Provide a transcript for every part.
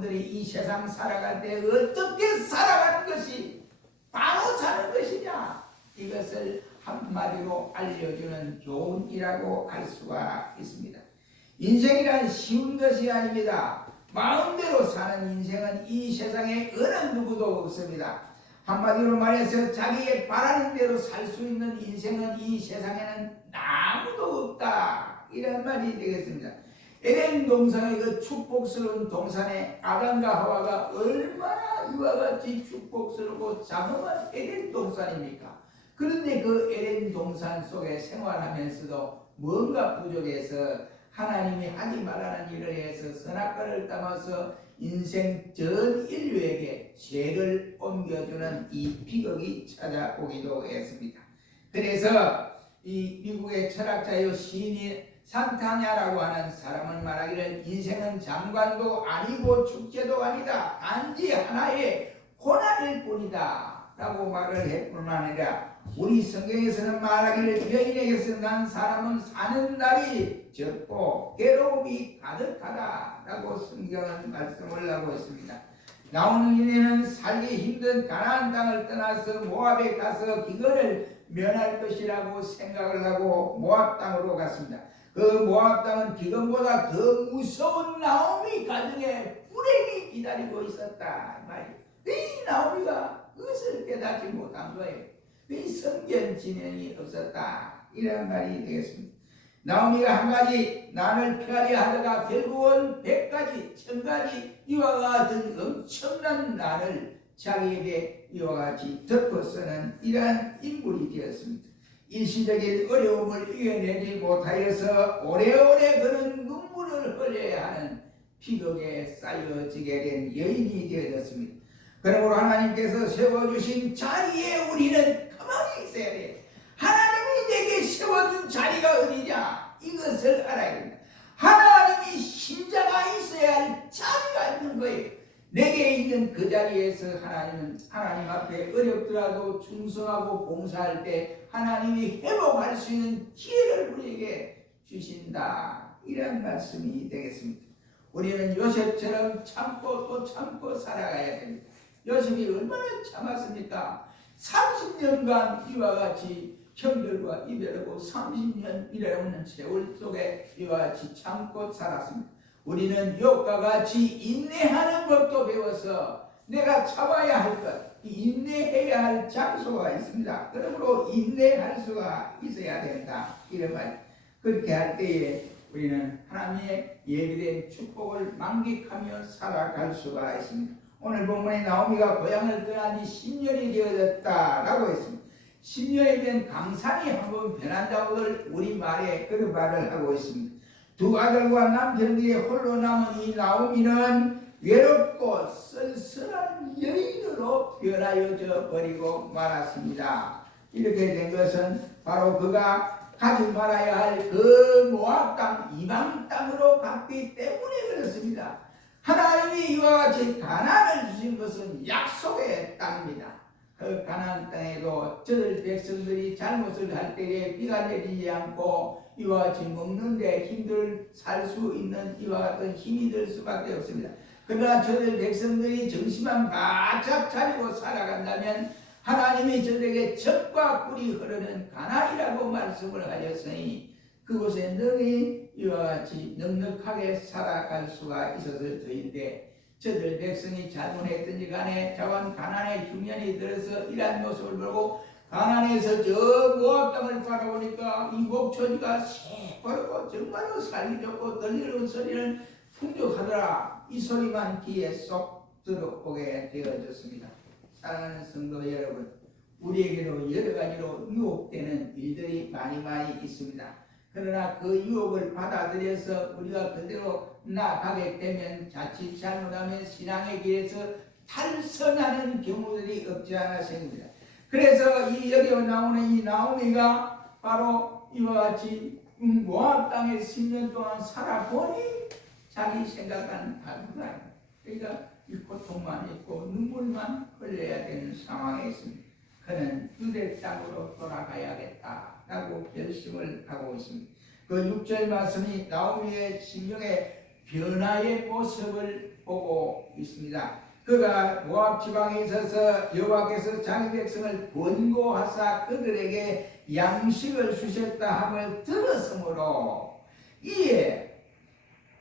여러분들이 이 세상 살아갈 때 어떻게 살아가는 것이 바로 사는 것이냐, 이것을 한마디로 알려주는 교훈이라고 할 수가 있습니다. 인생이란 쉬운 것이 아닙니다. 마음대로 사는 인생은 이 세상에 어느 누구도 없습니다. 한마디로 말해서 자기의 바라는 대로 살 수 있는 인생은 이 세상에는 아무도 없다, 이런 말이 되겠습니다. 에덴 동산의 그 축복스러운 동산에 아담과 하와가 얼마나 이와 같이 축복스럽고 자그마한 에덴 동산입니까? 그런데 그 에덴 동산 속에 생활하면서도 뭔가 부족해서 하나님이 하지 말라는 일을 해서 선악과를 따먹어서 인생 전 인류에게 죄를 옮겨주는 이 비극이 찾아오기도 했습니다. 그래서 이 미국의 철학자요 시인이 산타냐라고 하는 사람은 말하기를 인생은 장관도 아니고 축제도 아니다. 단지 하나의 고난일 뿐이다 라고 말을 할 뿐만 아니라 우리 성경에서는 말하기를 여인에게서 난 사람은 사는 날이 적고 괴로움이 가득하다 라고 성경은 말씀을 하고 있습니다. 나오미는 살기 힘든 가나안 땅을 떠나서 모압에 가서 기근을 면할 것이라고 생각을 하고 모압 땅으로 갔습니다. 그 모압 땅은 기근보다 더 무서운 나오미 가정에 불행이 기다리고 있었다 말이에요. 이 나오미가 그것을 깨닫지 못한 거예요. 이 성견 지면이 없었다, 이런 말이 되겠습니다. 나오미가 한 가지 난을 피하려 하다가 결국은 100가지, 1000가지 이와 같은 엄청난 난을 자기에게 이와 같이 덮어쓰는 이러한 인물이 되었습니다. 일시적인 어려움을 이겨내지 못하여서 오래오래 그는 눈물을 흘려야 하는 비극에 쌓여지게 된 여인이 되어졌습니다. 그러므로 하나님께서 세워주신 자리에 우리는 가만히 있어야 돼요. 하나님이 내게 세워준 자리가 어디냐, 이것을 알아야 됩니다. 하나님이 신자가 있어야 할 자리가 있는 거예요. 내게 있는 그 자리에서 하나님은 하나님 앞에 어렵더라도 충성하고 봉사할 때 하나님이 회복할 수 있는 기회를 우리에게 주신다, 이런 말씀이 되겠습니다. 우리는 요셉처럼 참고 또 참고 살아가야 됩니다. 요셉이 얼마나 참았습니까? 30년간 이와 같이 형들과 이별하고 30년이라는 세월 속에 이와 같이 참고 살았습니다. 우리는 욥과 같이 인내하는 법도 배워서 내가 참아야 할 것, 인내해야 할 장소가 있습니다. 그러므로 인내할 수가 있어야 된다, 이런 말. 그렇게 할 때에 우리는 하나님의 예비된 축복을 만끽하며 살아갈 수가 있습니다. 오늘 본문에 나오미가 고향을 떠난 지 10년이 되어졌다라고 했습니다. 10년이 된 강산이 한번 변한다고들 우리말에 그런 말을 하고 있습니다. 두 아들과 남편들이 홀로 남은 이 나오미는 외롭고 쓸쓸한 여인으로 변하여져 버리고 말았습니다. 이렇게 된 것은 바로 그가 가지 말아야 할 그 모압 땅, 이방 땅으로 갔기 때문에 그렇습니다. 하나님이 이와 같이 가나안을 주신 것은 약속의 땅입니다. 그 가나안 땅에도 저들 백성들이 잘못을 할 때에 비가 내리지 않고 이와 같이 먹는데 힘들 살 수 있는 이와 같은 힘이 될 수밖에 없습니다. 그러나 저들 백성들이 정신만 바짝 차리고 살아간다면 하나님이 저들에게 젖과 꿀이 흐르는 가나안이라고 말씀을 하셨으니 그곳에 능히 이와 같이 넉넉하게 살아갈 수가 있었을 터인데 저들 백성이 잘못했든지 간에 자원 가나안의 흉년이 들어서 이러한 모습을 보고 가나안에서 저 모압 땅을 바라보니까 이 목초지가 새파랗고 정말로 살기 좋고 들리는 소리는 풍족하더라. 이 소리만 귀에 쏙 들어오게 되어졌습니다. 사랑하는 성도 여러분, 우리에게도 여러 가지로 유혹되는 일들이 많이 있습니다. 그러나 그 유혹을 받아들여서 우리가 그대로 나아가게 되면 자칫 잘못하면 신앙의 길에서 탈선하는 경우들이 없지 않아 생깁니다. 그래서 이 여기 나오는 이 나오미가 바로 이와 같이 모압 땅에 10년 동안 살아보니 자기 생각은 다르다. 그러니까 이 고통만 있고 눈물만 흘려야 되는 상황에 있습니다. 그는 유대 땅으로 돌아가야겠다라고 결심을 하고 있습니다. 그 6절 말씀이 나오미의 심령의 변화의 모습을 보고 있습니다. 그가 모압 지방에 있어서 여호와께서 자기 백성을 권고하사 그들에게 양식을 주셨다 함을 들었으므로 이에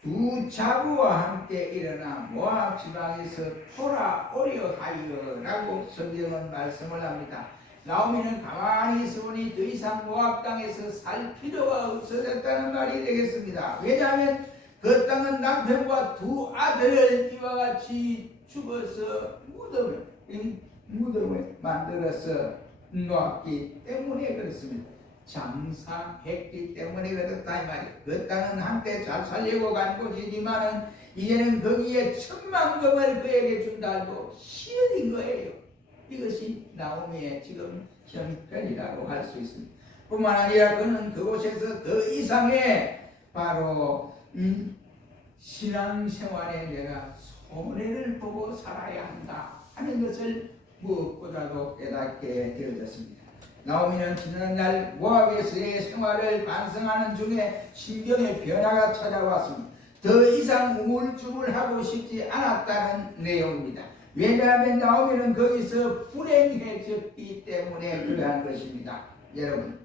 두 자구와 함께 일어나 모압 지방에서 돌아오려 하여라고 성경은 말씀을 합니다. 나오미는 가만히 있으니 더 이상 모압 땅에서 살 필요가 없어졌다는 말이 되겠습니다. 왜냐하면 그 땅은 남편과 두 아들을 이와 같이 죽어서 무덤을 만들어서 놓았기 때문에 그렇습니다. 장사했기 때문에 그렇다 이 말이에요. 그 땅은 한때 잘 살려고 간 곳이지만은 이제는 거기에 1,000,000금을 그에게 준다고 시어진 거예요. 이것이 나오미의 지금 형편이라고 할 수 있습니다. 뿐만 아니라 그는 그곳에서 더 이상의 바로 신앙생활에 내가 손해를 보고 살아야 한다 하는 것을 무엇보다도 깨닫게 되어졌습니다. 나오미는 지난날 모압에서의 생활을 반성하는 중에 심경의 변화가 찾아왔습니다. 더 이상 우물쭈물하고 싶지 않았다는 내용입니다. 왜냐하면 나오미는 거기서 불행해졌기 때문에 그러한 것입니다. 여러분,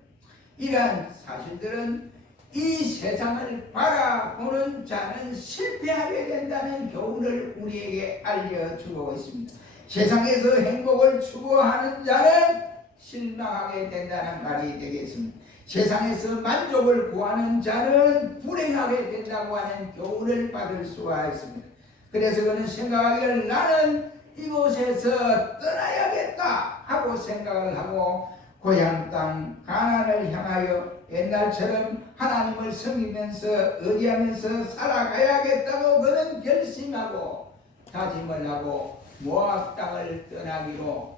이러한 사실들은 이 세상을 바라보는 자는 실패하게 된다는 교훈을 우리에게 알려주고 있습니다. 세상에서 행복을 추구하는 자는 실망하게 된다는 말이 되겠습니다. 세상에서 만족을 구하는 자는 불행하게 된다고 하는 교훈을 받을 수가 있습니다. 그래서 그는 생각하기를 나는 이곳에서 떠나야겠다 하고 생각을 하고 고향 땅 가나안을 향하여 옛날처럼 하나님을 섬기면서 의지하면서 살아가야겠다고 그는 결심하고 다짐을 하고 모압 땅을 떠나기로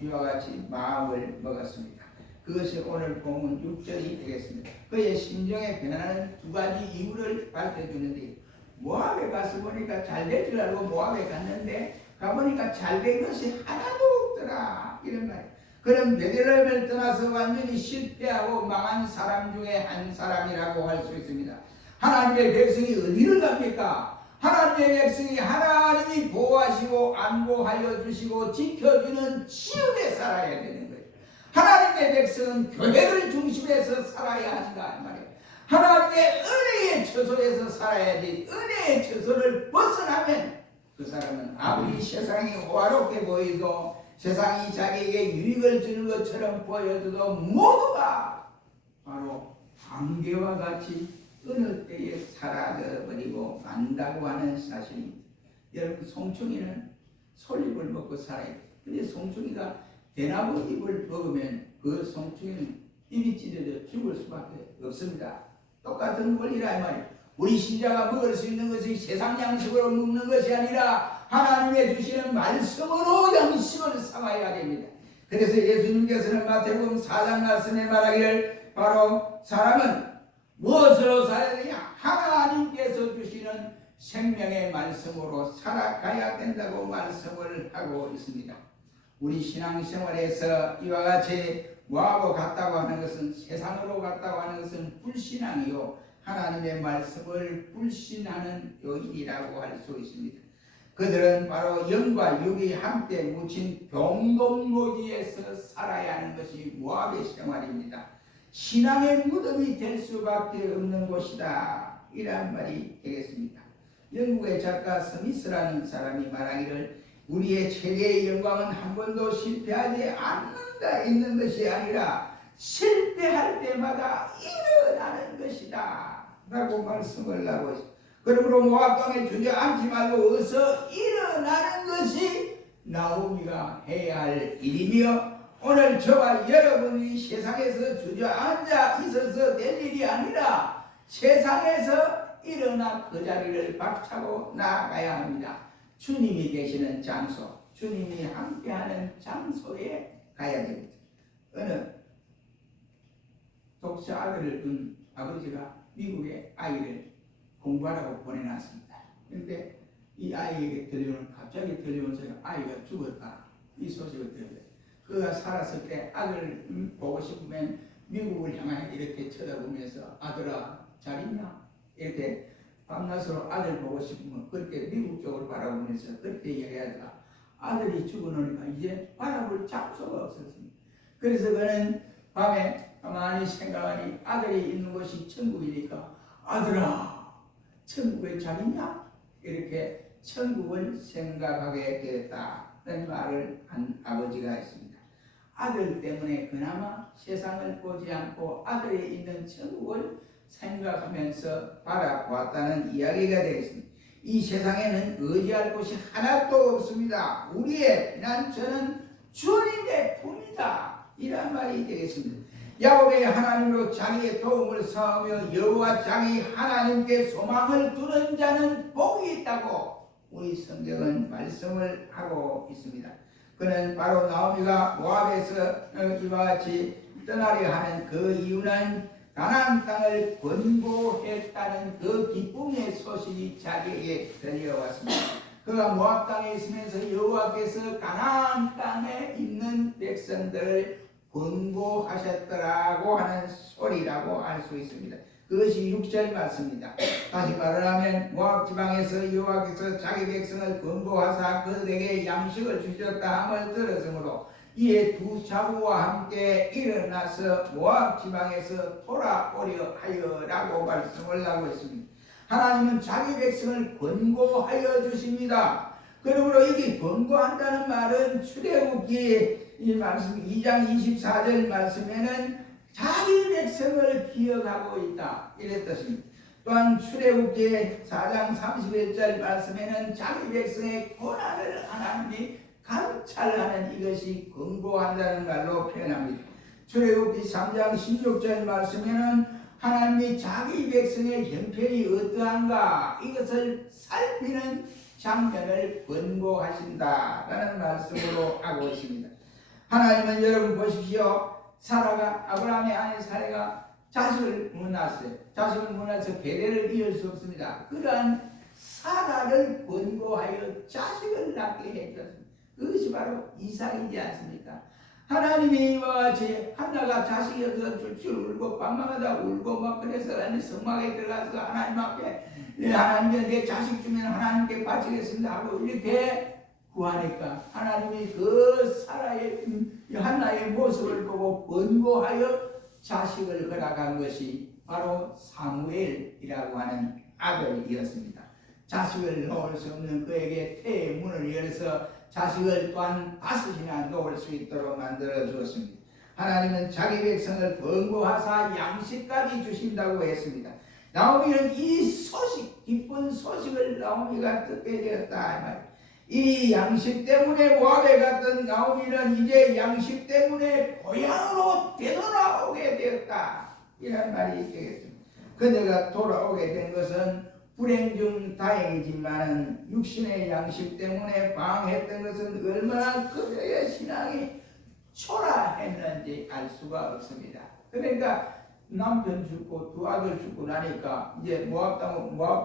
이와 같이 마음을 먹었습니다. 그것이 오늘 본문 6절이 되겠습니다. 그의 심정의 변화는 두 가지 이유를 밝혀주는데 모압에 가서 보니까 잘 될 줄 알고 모압에 갔는데 가보니까 잘 된 것이 하나도 없더라 이런 말이에요. 그는 베들레헴을 떠나서 완전히 실패하고 망한 사람 중에 한 사람이라고 할 수 있습니다. 하나님의 백성이 어디를 갑니까? 하나님의 백성이 하나님이 보호하시고 안보하여 주시고 지켜주는 지역에 살아야 되는 거예요. 하나님의 백성은 교회를 중심에서 살아야 한다 말이에요. 하나님의 은혜의 처소에서 살아야지 은혜의 처소를 벗어나면 그 사람은 아무리 세상이 호화롭게 보이고 세상이 자기에게 유익을 주는 것처럼 보여도 모두가 바로 안개와 같이 어느 때에 사라져버리고 만다고 하는 사실입니다. 여러분, 송충이는 솔잎을 먹고 살아요. 근데 송충이가 대나무 잎을 먹으면 그 송충이는 입이 찢어져 죽을 수밖에 없습니다. 똑같은 원리라 이 말이에요. 우리 신자가 먹을 수 있는 것이 세상 양식으로 먹는 것이 아니라 하나님의 주시는 말씀으로 양식을 삼아야 됩니다. 그래서 예수님께서는 마태복음 4장 말씀에 말하기를 바로 사람은 무엇으로 살아야 되냐? 하나님께서 주시는 생명의 말씀으로 살아가야 된다고 말씀을 하고 있습니다. 우리 신앙생활에서 이와 같이 뭐하고 갔다고 하는 것은 세상으로 갔다고 하는 것은 불신앙이요 하나님의 말씀을 불신하는 요인이라고 할 수 있습니다. 그들은 바로 영과 육이 함께 묻힌 병동노지에서 살아야 하는 것이 모압의 생활입니다. 신앙의 무덤이 될 수밖에 없는 곳이다 이란 말이 되겠습니다. 영국의 작가 스미스라는 사람이 말하기를 우리의 최대의 영광은 한 번도 실패하지 않는다 있는 것이 아니라 실패할 때마다 일어나는 것이다 라고 말씀을 하고 있습니다. 그러므로 모압 땅에 주저앉지 말고 어서 일어나는 것이 나오미가 해야 할 일이며 오늘 저와 여러분이 세상에서 주저앉아 있어서 될 일이 아니라 세상에서 일어나 그 자리를 박차고 나아가야 합니다. 주님이 계시는 장소, 주님이 함께하는 장소에 가야 됩니다. 어느 독자 아들을 둔 아버지가 미국에 아이를 공부하라고 보내놨습니다. 그런데 이 아이에게 갑자기 들려온 소리가 아이가 죽었다. 이 소식을 들었어요. 그가 살았을 때 아들을 보고 싶으면 미국을 향하여 이렇게 쳐다보면서 아들아 잘 있냐? 이렇게 밤낮으로 아들 보고 싶으면 그렇게 미국 쪽으로 바라보면서 그렇게 이야기하다가 아들이 죽어놓으니까 이제 바라볼 장소가 없었습니다. 그래서 그는 밤에 가만히 생각하니 아들이 있는 곳이 천국이니까 아들아 천국에 잘 있냐? 이렇게 천국을 생각하게 되었다는 말을 한 아버지가 있습니다. 아들 때문에 그나마 세상을 보지 않고 아들이 있는 천국을 생각하면서 바라보았다는 이야기가 되겠습니다. 이 세상에는 의지할 곳이 하나도 없습니다. 우리의 피난처는 주님의 품이다. 이런 말이 되겠습니다. 야곱의 하나님으로 자기의 도움을 사하며 여호와 자기 하나님께 소망을 두는 자는 복이 있다고 우리 성경은 말씀을 하고 있습니다. 그는 바로 나오미가 모압에서 이와 같이 떠나려 하는 그 이유는 가나안 땅을 권고했다는 그 기쁨의 소식이 자기에게 들려왔습니다. 그가 모압 땅에 있으면서 여호와께서 가나안 땅에 있는 백성들을 권고하셨더라고 하는 소리라고 알 수 있습니다. 그것이 6절 말씀입니다. 다시 말하면 모압 지방에서 여호와께서 자기 백성을 권고하사 그들에게 양식을 주셨다 함을 들었으므로 이에 두 자부와 함께 일어나서 모압 지방에서 돌아오려 하여라고 말씀을 하고 있습니다. 하나님은 자기 백성을 권고하여 주십니다. 그러므로 이게 권고한다는 말은 출애굽기 이 말씀 2장 24절 말씀에는 자기 백성을 기억하고 있다 이랬 뜻입니다. 또한 출애굽기 4장 31절 말씀에는 자기 백성의 고난을 하나님이 감찰하는 이것이 권고한다는 말로 표현합니다. 출애굽기 3장 16절 말씀에는 하나님이 자기 백성의 형편이 어떠한가 이것을 살피는 장면을 권고하신다라는 말씀으로 하고 있습니다. 하나님은 여러분 보십시오. 사라가 아브라함의 아내 사라가 자식을 못 낳았어요. 자식을 못 낳아서 계례를 이을 수 없습니다. 그러한 사라를 권고하여 자식을 낳게 해주었습니다. 그것이 바로 이삭이지 않습니까? 하나님이 이와 같이 한나가 자식이 없어서 줄줄 울고 밤마다 울고 막 그래서 성막에 들어가서 하나님 앞에 하나님이 내 자식 주면 하나님께 바치겠습니다 하고 이렇게 구하니까 하나님이 그 사라의 한나의 모습을 보고 권고하여 자식을 허락한 것이 바로 사무엘이라고 하는 아들이었습니다. 자식을 놓을 수 없는 그에게 태의 문을 열어서 자식을 또한 5이나 놓을 수 있도록 만들어 주었습니다. 하나님은 자기 백성을 권고하사 양식까지 주신다고 했습니다. 나오미는 이 소식, 기쁜 소식을 나오미가 듣게 되었다. 이 양식 때문에 모압에 갔던 나오미는 이제 양식 때문에 고향으로 되돌아오게 되었다. 이런 말이 되겠습니다. 그녀가 돌아오게 된 것은 불행 중 다행이지만 육신의 양식 때문에 방황했던 것은 얼마나 그녀의 신앙이 초라했는지 알 수가 없습니다. 그러니까 남편 죽고 두 아들 죽고 나니까 이제 모압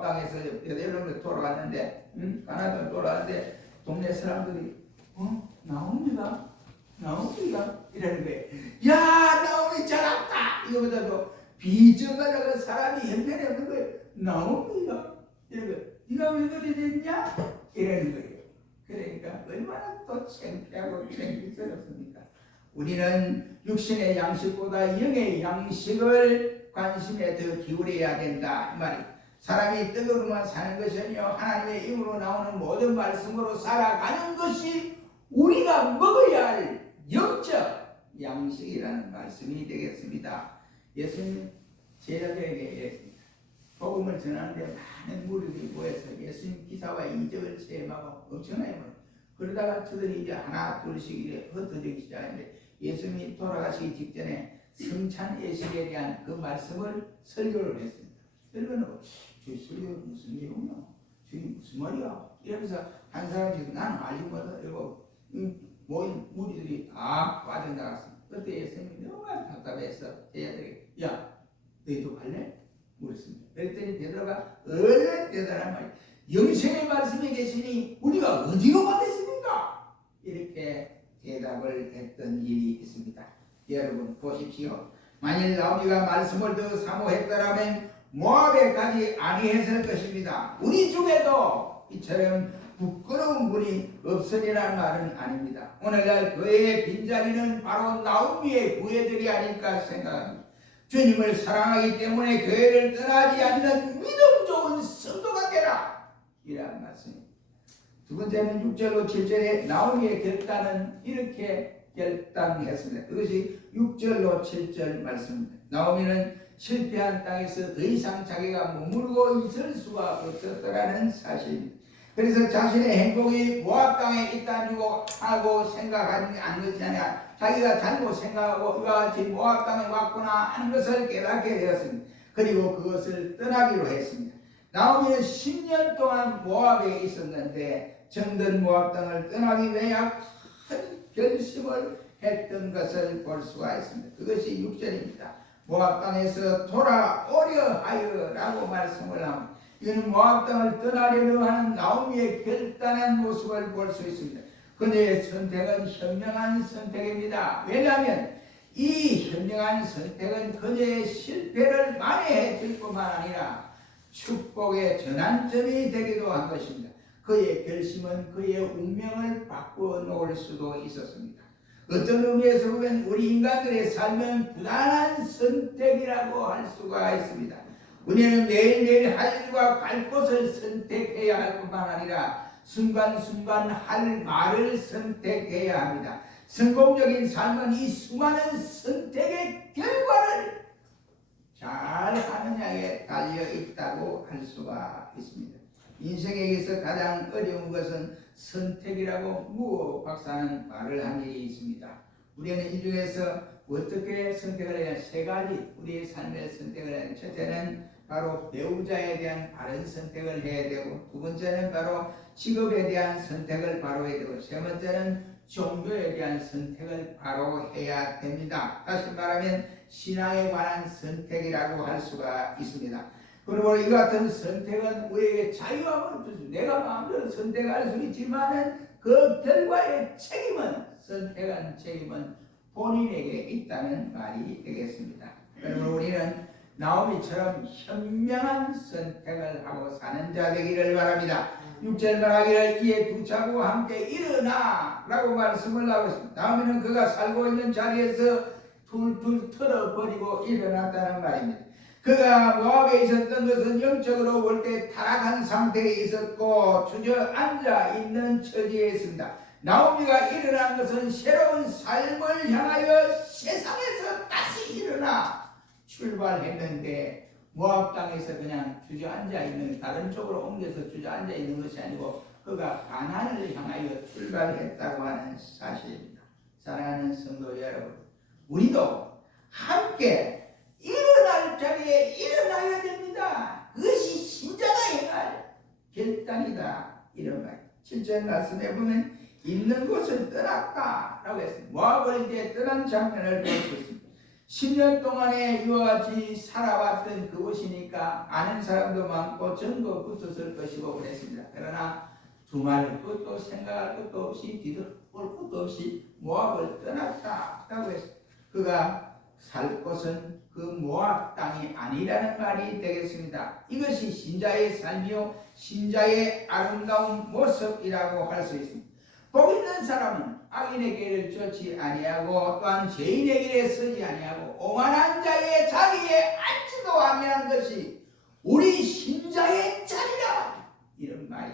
땅에서 여러분들 돌아갔는데 가나안 돌아갔는데 동네 사람들이 나오미가 이러는 거예요. 야 나오미 잘 왔다. 이거보다도 비정하다가 사람이 형편이 없는 거예요. 나오미가 이러는 거예요. 네가 왜 그리 됐냐? 이러는 거예요. 그러니까 얼마나 또 창피하고 창피스럽습니까? 우리는 육신의 양식보다 영의 양식을 관심에 더 기울여야 된다 이 말이에요. 사람이 떡으로만 사는 것이 아니요 하나님의 입으로 나오는 모든 말씀으로 살아가는 것이 우리가 먹어야 할 영적 양식이라는 말씀이 되겠습니다. 예수님 제자들에게 이랬습니다. 복음을 전하는데 많은 무리들이 모여서 예수님 기사와 이적을 체험하고 엄청나게 많아요. 그러다가 저들이 이제 하나 둘씩 이제 흩어지기 시작했는데 예수님이 돌아가시기 직전에 성찬 예식에 대한 그 말씀을 설교를 했습니다. 설교는 저 설교 무슨 내용이야? 저게 무슨 말이야? 이러면서 한 사람씩 나는 알지 못하다 이러고 모인 무리들이 다 빠져나갔습니다. 그때 예수님이 너무 답답해서 제자들에게 야 너희도 갈래? 물었습니다. 그랬더니 베드로가 얼른 대단한 말이 영생의 말씀이 계시니 우리가 어디로 가겠습니까? 이렇게 대답을 했던 일이 있습니다. 여러분 보십시오. 만일 나오미가 말씀을 더 사모했더라면 모압에 가지 아니했을 것입니다. 우리 중에도 이처럼 부끄러운 분이 없으리라는 말은 아닙니다. 오늘날 그의 빈자리는 바로 나오미의 부혜들이 아닐까 생각합니다. 주님을 사랑하기 때문에 교회를 떠나지 않는 믿음 좋은 성도가 되라, 이라는 말씀입니다. 두 번째는 6절로 7절에 나오미의 결단은 이렇게 결단했습니다. 그것이 6절로 7절 말씀입니다. 나오미는 실패한 땅에서 더 이상 자기가 머무르고 있을 수가 없었더라는 사실입니다. 그래서 자신의 행복이 모압 땅에 있다고 하고 생각하지 않은 것이 아니라 자기가 잘못 생각하고 이와 같이 모압 땅에 왔구나 하는 것을 깨닫게 되었습니다. 그리고 그것을 떠나기로 했습니다. 나오미는 10년 동안 모압에 있었는데 정든 모압 땅을 떠나기 위해 큰 결심을 했던 것을 볼 수가 있습니다. 그것이 6절입니다. 모압 땅에서 돌아오려 하여 라고 말씀을 합니다. 이는 모압 땅을 떠나려고 하는 나오미의 결단한 모습을 볼 수 있습니다. 그녀의 선택은 현명한 선택입니다. 왜냐하면 이 현명한 선택은 그녀의 실패를 만회해 줄 뿐만 아니라 축복의 전환점이 되기도 한 것입니다. 그의 결심은 그의 운명을 바꾸어 놓을 수도 있었습니다. 어떤 의미에서 보면 우리 인간들의 삶은 부단한 선택이라고 할 수가 있습니다. 우리는 매일매일 할 일과 갈 곳을 선택해야 할 뿐만 아니라 순간순간 할 말을 선택해야 합니다. 성공적인 삶은 이 수많은 선택의 결과를 잘 하느냐에 달려 있다고 할 수가 있습니다. 인생에서 가장 어려운 것은 선택이라고 무어 박사는 말을 한 일이 있습니다. 우리는 이 중에서 어떻게 선택을 해야 세 가지 우리의 삶의 선택을 해야 합니다. 첫째는 바로 배우자에 대한 바른 선택을 해야 되고, 두 번째는 바로 직업에 대한 선택을 바로 해야 되고, 세 번째는 종교에 대한 선택을 바로 해야 됩니다. 다시 말하면 신앙에 관한 선택이라고 할 수가 있습니다. 그리고 이 같은 선택은 우리에게 자유함을 줍니다. 내가 마음대로 선택할 수 있지만은 그 결과의 책임은, 선택한 책임은 본인에게 있다는 말이 되겠습니다. 그러므로 우리는 나오미처럼 현명한 선택을 하고 사는 자 되기를 바랍니다. 6절 말하기를 이에 두 차부와 함께 일어나 라고 말씀을 하고 있습니다. 나오미는 그가 살고 있는 자리에서 툴툴 털어버리고 일어났다는 말입니다. 그가 모압에 있었던 것은 영적으로 볼 때 타락한 상태에 있었고 주저앉아 있는 처지에 있습니다. 나오미가 일어난 것은 새로운 삶을 향하여 세상에서 다시 일어나 출발했는데, 모압 땅에서 그냥 주저앉아 있는, 다른 쪽으로 옮겨서 주저앉아 있는 것이 아니고 그가 가나안을 향하여 출발했다고 하는 사실입니다. 사랑하는 성도 여러분, 우리도 함께 일어날 자리에 일어나야 됩니다. 그것이 신자가 행할 결단이다, 이런 말. 7절 말씀에 보면 있는 곳을 떠났다 라고 했습니다. 모압을 이제 떠난 장면을 볼 수 있습니다. 10년 동안에 이와 같이 살아왔던 그곳이니까 아는 사람도 많고 정도 붙었을 것이고 그랬습니다. 그러나 두말할 것도 생각할 것도 없이 뒤돌아볼 것도 없이 모압을 떠났다라고 했습니다. 그가 살 곳은 그 모압 땅이 아니라는 말이 되겠습니다. 이것이 신자의 삶이요 신자의 아름다운 모습이라고 할 수 있습니다. 복 있는 사람은 악인의 길을 쫓지 아니하고 또한 죄인의 길에 서지 아니하고 오만한 자의 자리에 앉지도 아니하는 것이 우리 신자의 자리라, 이런 말이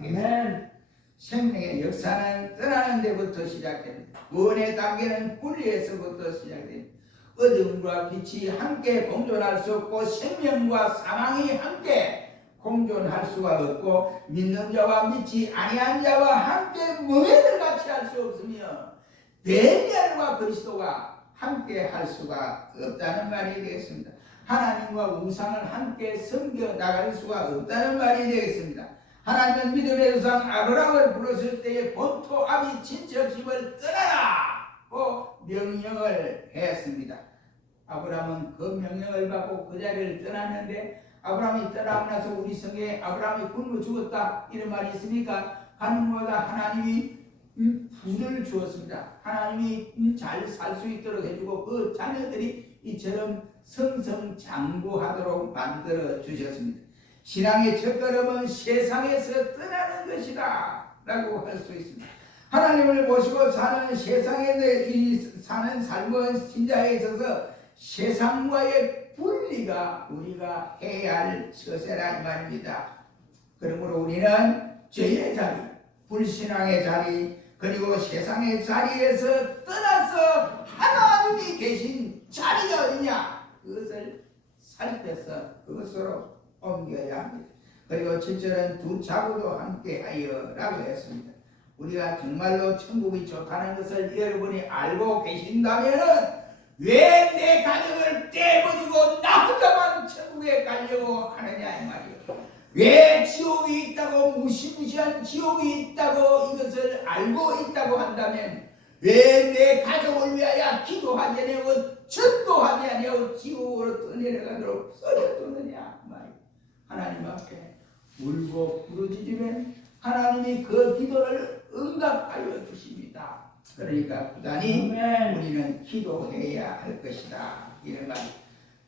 되겠습니다. 생명의 역사는 떠나는 데부터 시작됩니다. 구원의 단계는 분리에서부터 시작됩니다. 어둠과 빛이 함께 공존할 수 없고 생명과 사망이 함께 공존할 수가 없고 믿는 자와 믿지 아니한 자와 함께 멍에를 같이 할 수 없으며 벨리알과 그리스도가 함께 할 수가 없다는 말이 되겠습니다. 하나님과 우상을 함께 섬겨 나갈 수가 없다는 말이 되겠습니다. 하나님은 믿음의 조상 아브라함을 부르실 때에 본토 아비 친척집을 떠나라 명령을 했습니다. 아브라함은 그 명령을 받고 그 자리를 떠났는데, 아브라함이 떠나고 나서 우리 성경에 아브라함이 굶어 죽었다 이런 말이 있습니까? 하나님보다 하나님이 부를 주었습니다. 하나님이 잘 살 수 있도록 해주고 그 자녀들이 이처럼 승승장구하도록 만들어 주셨습니다. 신앙의 첫걸음은 세상에서 떠나는 것이다 라고 할 수 있습니다. 하나님을 모시고 사는 세상에서 사는 삶은 신자에 있어서 세상과의 분리가 우리가 해야 할 처세라 이 말입니다. 그러므로 우리는 죄의 자리, 불신앙의 자리, 그리고 세상의 자리에서 떠나서 하나님이 계신 자리가 어디냐, 그것을 살펴서 그것으로 옮겨야 합니다. 그리고 7절은 두 자구도 함께 하여 라고 했습니다. 우리가 정말로 천국이 좋다는 것을 여러분이 알고 계신다면 왜 내 가정을 떼버리고 나 혼자만 천국에 가려고 하느냐 이 말이에요. 왜 지옥이 있다고, 무시무시한 지옥이 있다고 이것을 알고 있다고 한다면 왜 내 가족을 위하여 기도하지 아니하고 전도하지 아니하고 지옥으로 떠내려가도록 써려두느냐 말이에요. 하나님 앞에 울고 부르짖으면 하나님이 그 기도를 응답하여 주십니다. 그러니까 부단히 우리는 기도해야 할 것이다 이런 말이에요.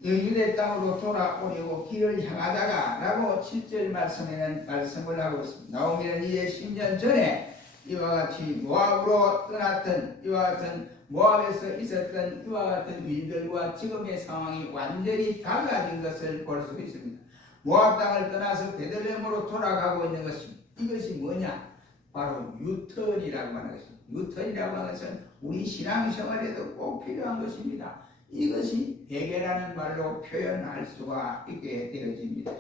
유대 땅으로 돌아오려고 길을 향하다가 라고 7절 말씀에는 말씀을 하고 있습니다. 나오미는 이제 10년 전에 이와 같이 모압으로 떠났던 이와 같은 모압에서 있었던 이와 같은 일들과 지금의 상황이 완전히 달라진 것을 볼 수 있습니다. 모압 땅을 떠나서 베들레헴으로 돌아가고 있는 것입니다. 이것이 뭐냐? 바로 유턴이라고 하는 것입니다. 유턴이라고 하는 것은 우리 신앙생활에도 꼭 필요한 것입니다. 이것이 회개라는 말로 표현할 수가 있게 되어집니다.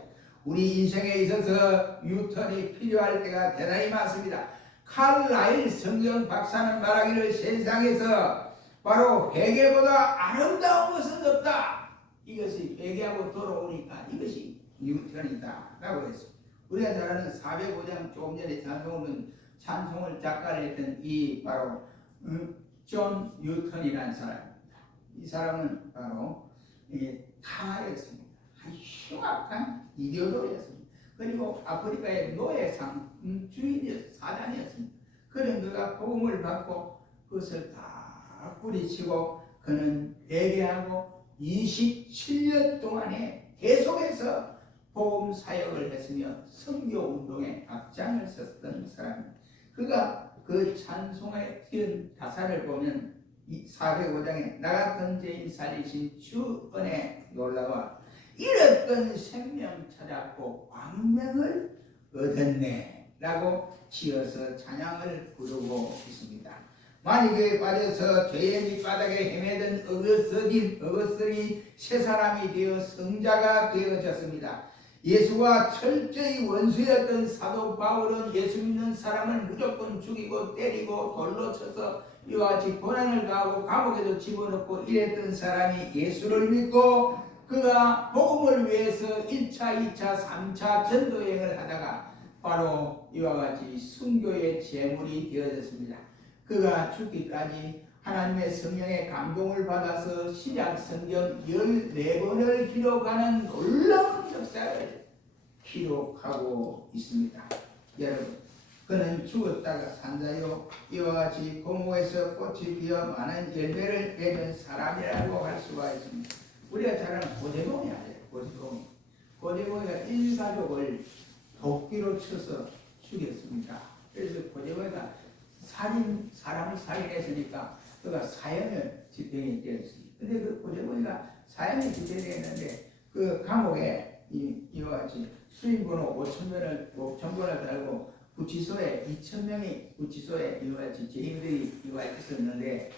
우리 인생에 있어서 유턴이 필요할 때가 대단히 많습니다. 칼라일 성경 박사는 말하기를 세상에서 바로 회개보다 아름다운 것은 없다. 이것이 회개하고 돌아오니까 이것이 유턴이다 라고 했습니다. 우리가 잘 아는 405장 조금 전에 찬송을 작가를 했던 이 바로 존 뉴턴이라는 사람입니다. 이 사람은 바로 탕하였습니다. 흉악한 이교도였습니다. 그리고 아프리카의 노예상 주인이었습니다. 사장이었습니다. 그런 그가 복음을 받고 그것을 다 뿌리치고 그는 회개하고 27년 동안에 계속해서 복음 사역을 했으며 선교 운동에 앞장을 섰던 사람입니다. 그가 그 찬송의 가사를 보면 405장에 나 같은 죄인 살리신 주 은혜 놀라워 잃었던 생명 찾았고 광명을 얻었네 라고 지어서 찬양을 부르고 있습니다. 만약에 빠져서 죄의 밑바닥에 헤매던 어거스리 새 사람이 되어 성자가 되어졌습니다. 예수와 철저히 원수였던 사도 바울은 예수 믿는 사람을 무조건 죽이고 때리고 돌로 쳐서 이와 같이 고난을 가하고 감옥에도 집어넣고 이랬던 사람이 예수를 믿고 그가 복음을 위해서 1차, 2차, 3차 전도여행을 하다가 바로 이와 같이 순교의 제물이 되어졌습니다. 그가 죽기까지 하나님의 성령의 감동을 받아서 신약 성경 14권을 기록하는 놀라운 역사를 기록하고 있습니다. 여러분, 그는 죽었다가 산자요 이와 같이 고목에서 꽃이 피어 많은 열매를 맺은 사람이라고 할 수가 있습니다. 우리가 잘 아는 고재봉이 아니에요. 고재봉이가 일가족을 도끼로 쳐서 죽였습니다. 그래서 고재봉이가 사람을 살인했으니까 그가 사형을 집행이 되었습니다. 근데 그 고재봉이가 사형을 집행했는데 그 감옥에 이와 같이 수임번호 5,000번을 달고 구치소에 2,000명이 구치소에 이와 같이 죄인들이 이와 있었는데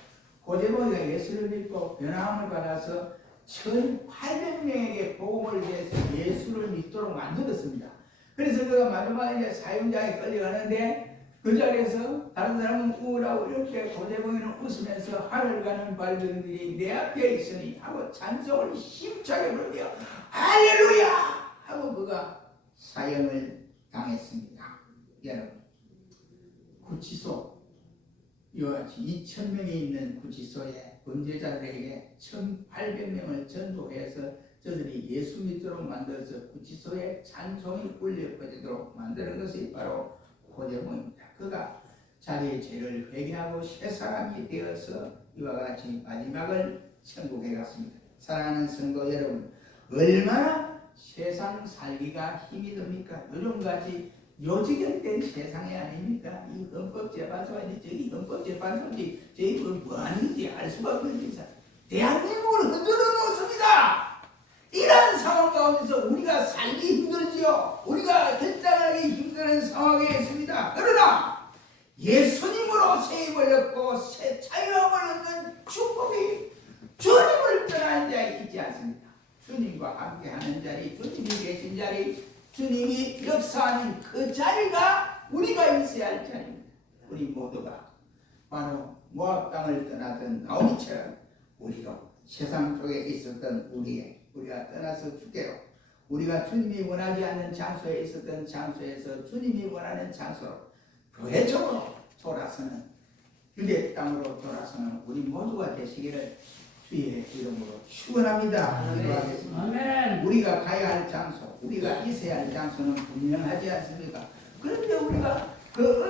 고재봉이가 예수를 믿고 변화함을 받아서 1,800명에게 복음을 위해서 예수를 믿도록 만들었습니다. 그래서 그가 마지막에 사형장에 끌려가는데 그 자리에서 다른 사람은 우울하고 이렇게 고재봉이는 웃으면서 하늘 가는 발들이 내 앞에 있으니 하고 찬송을 힘차게 부르며 할렐루야 하고 그가 사형을 당했습니다. 여러분, 구치소 이와 같이 2,000명이 있는 구치소에 범죄자들에게 1,800명을 전도해서 저들이 예수 믿도록 만들어서 구치소에 찬송이 울려 퍼지도록 만드는 것이 바로 고재봉입니다. 그가 자기의 죄를 회개하고 새 사람이 되어서 이와 같이 마지막을 천국에 갔습니다. 사랑하는 성도 여러분, 얼마나 세상 살기가 힘이 듭니까? 요즘같이 요지경된 세상이 아닙니까? 이 헌법재판소가 저기 헌법재판소인지 저기 뭐 하는지 알 수가 없는 사 대한민국을 흔들어 놓습니다. 이런 상황 가운데서 우리가 살기 힘들지요. 우리가 결단하기 힘든 상황에 있습니다. 그러나 예수님으로 세임을 얻고 새 자유함을 얻는 축복이 주님을 떠나는 자에 있지 않습니다. 주님과 함께하는 자리, 주님이 계신 자리, 주님이 역사하는 그 자리가 우리가 있어야 할 자리입니다. 우리 모두가 바로 모압 땅을 떠나던 나오미처럼 우리가 세상 속에 있었던 우리가 떠나서 주게로, 우리가 주님이 원하지 않는 장소에 있었던 장소에서 주님이 원하는 장소로, 교회적으로 돌아서는, 유대 땅으로 돌아서는 우리 모두가 되시기를 주의 이름으로 축원합니다. 기도하겠습니다. 아멘. 우리가 가야 할 장소, 우리가 있어야 할 장소는 분명하지 않습니까? 그런데 우리가 그